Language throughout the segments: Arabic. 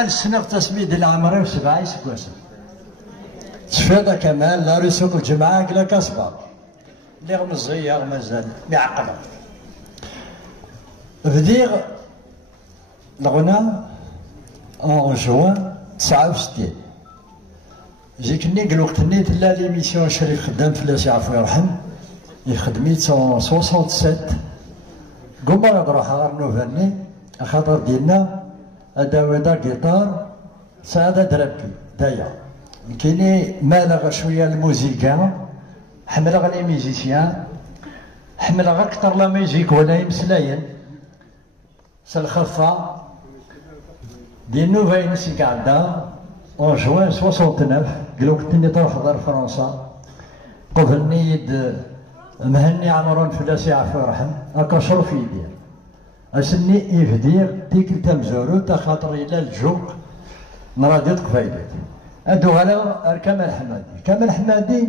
السنة تسميد العمري وسبعة يسكوسا تفيض كمان لا رسوق الجماعة كلا كاسبار اللي غمزية مازال معقلة بديغ الغنى en juin 69 جيكني الوقت ني تلا ليميسيون شريف خدام فلاس يعفو يرحم يخدم 167 قوم نروح غير نوفرني خاطر ديالنا اداوي جيتار سعادة دربكي دايا كايني مالغ شويه الموسيقى حملغ لي ميزيسيان حملغ اكثر لا ميوزيك ولا يمسلاين سالخفه ديال نوفاي نسي قاعده اون جوان 69 قالوا كنت اني تروح دار فرنسا قبلني مهني عمران فلاسي عفو يرحم هكا شرف يدير اسني يفدير ديك التمزورو تا خاطر الى الجوق مراديت قفايلات هادو على كمال حمادي. كمال حمادي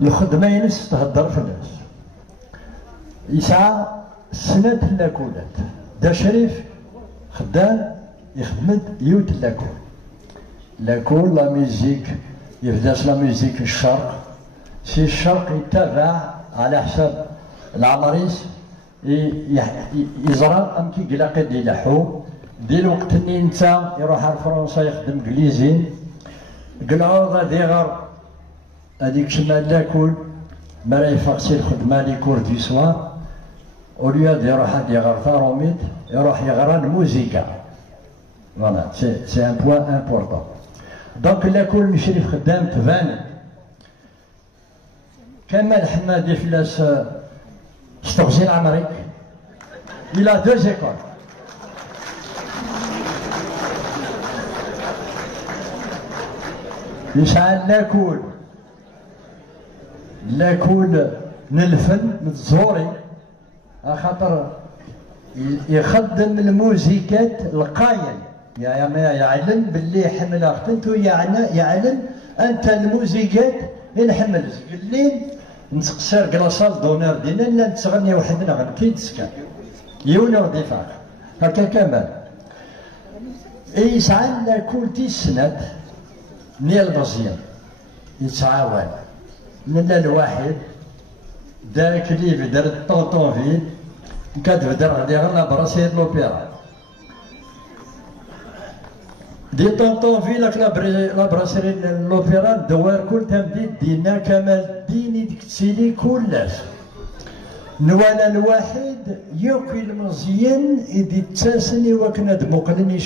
الخدمه ينس تهدر في الناس يسعى سنة اللاكولات دا شريف خدام يخدم يوت اللاكول لاكول لا ميوزيك يفداس لا ميوزيك في الشرق سي الشرق يتابع على حساب العمريس يزرع ام كي قلاقي دي لحو دي الوقت اللي نتا يروح لفرنسا يخدم انجليزي قلعو غادي غير هذيك شمال لاكول ما راه يفقسي الخدمه لي كور دي سوار اوليو دي يروح هادي غير ثاروميد يروح يغرى الموسيقى فوالا سي ان بوان امبورطون دونك لاكول مشرف خدام تبان كمال حمادي فلاس استغزين عمري il a deux écoles يسعى لاكول نلفن متزوري خاطر يخدم الموزيكات القايل يعلن باللي حمل اختنتو يعلن انت الموزيكات نحمل الليل نتقصر كلاصال دونور دينا لا نتغني وحدنا غنكي تسكن يونور دفاع هكا كمال يسعى لاكول تيسنات نيل مزيان يتعاون لنا الواحد داك اللي بدر الطونطونفيل كتبدر غادي غير لابراسير لوبيرا دي طونطونفيل لابراسير لوبيرا دوار كل تمديد دينا كمال الدين ديك تسيلي كلاش نوالا الواحد يوكل مزيان يدي تساسني وكنا دموقلني